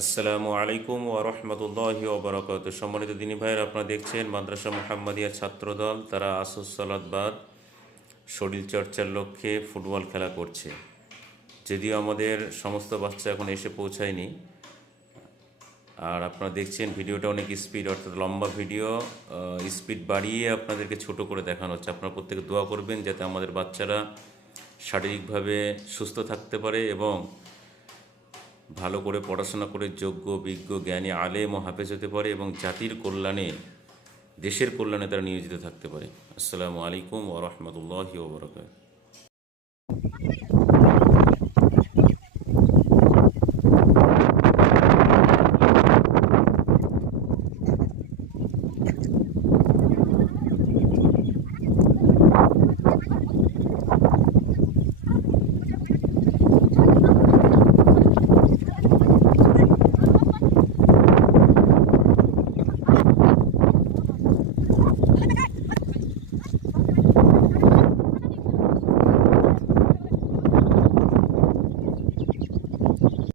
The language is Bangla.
আসসালামু আলাইকুম ওয়া রাহমাতুল্লাহি ওয়া বারাকাতুহু। সম্মানিত দিনী ভাইয়ের, আপনারা দেখছেন মাদ্রাসা মুহাম্মাদিয়া ছাত্রদল, তারা আসর সালাত বাদ শরীরচর্চার লক্ষ্যে ফুটবল খেলা করছে। যদিও আমাদের সমস্ত বাচ্চা এখন এসে পৌঁছায়নি, আর আপনারা দেখছেন ভিডিওটা অনেক স্পিড, অর্থাৎ লম্বা ভিডিও, স্পিড বাড়িয়ে আপনাদেরকে ছোট করে দেখানো হচ্ছে। আপনারা প্রত্যেকে দোয়া করবেন যাতে আমাদের বাচ্চারা শারীরিকভাবে সুস্থ থাকতে পারে এবং ভালো করে পড়াশোনা করে যোগ্য, বিজ্ঞ, জ্ঞানী, আলেম ও হাফেজ হতে পারে এবং জাতির কল্যাণে, দেশের কল্যাণে তারা নিয়োজিত থাকতে পারে। আসসালামু আলাইকুম ওয়া রাহমাতুল্লাহি ওয়া বারাকাতুহু।